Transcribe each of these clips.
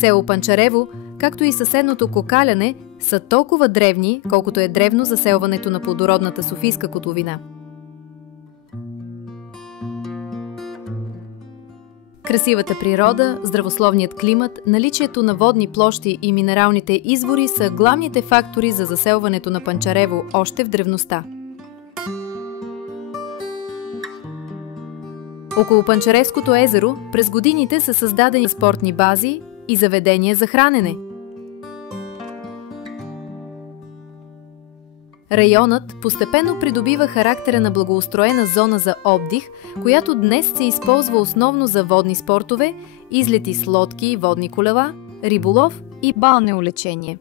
Село Панчарево, както и съседното Кокаляне, са толкова древни, колкото е древно заселването на плодородната Софийска котловина. Красивата природа, здравословният климат, наличието на водни площи и минералните извори са главните фактори за заселването на Панчарево още в древността. Около Панчаревското езеро през годините са създадени спортни бази и заведения за хранене. Районът постепенно придобива характера на благоустроена зона за отдих, която днес се използва основно за водни спортове, излети с лодки и водни колела, риболов и балнеолечение.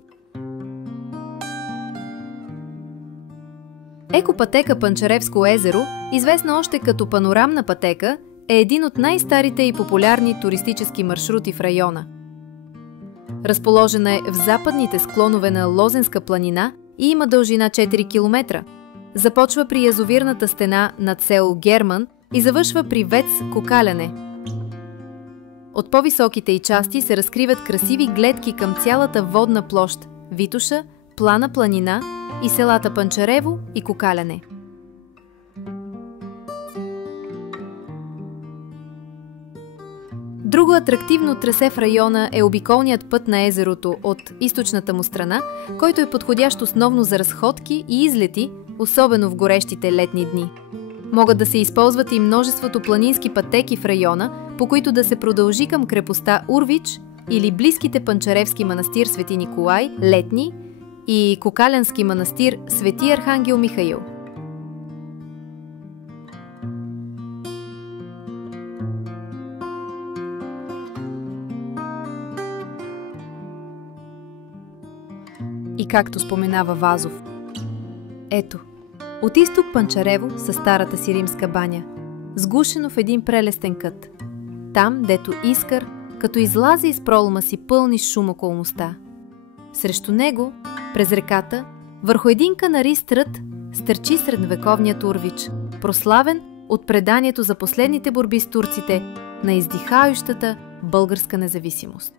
Екопътека Панчаревско езеро, известна още като панорамна пътека, е един от най-старите и популярни туристически маршрути в района. Разположена е в западните склонове на Лозенска планина и има дължина 4 км. Започва при язовирната стена над село Герман и завършва при ВЕЦ Кокаляне. От по-високите й части се разкриват красиви гледки към цялата водна площ – Витоша, Плана планина и селата Панчарево и Кокаляне. Друго атрактивно трасе в района е обиколният път на езерото от източната му страна, който е подходящ основно за разходки и излети, особено в горещите летни дни. Могат да се използват и множеството планински пътеки в района, по които да се продължи към крепостта Урвич или близките Панчаревски манастир Свети Николай, Летни и Кокалянски манастир Свети Архангел Михаил. И както споменава Вазов: ето, от изток Панчарево със старата си римска баня, сгушено в един прелестен кът. Там, дето Искър, като излази из пролома си, пълни шум околността. Срещу него, през реката, върху един канарист рът, стърчи средновековният Урвич, прославен от преданието за последните борби с турците на издихающата българска независимост.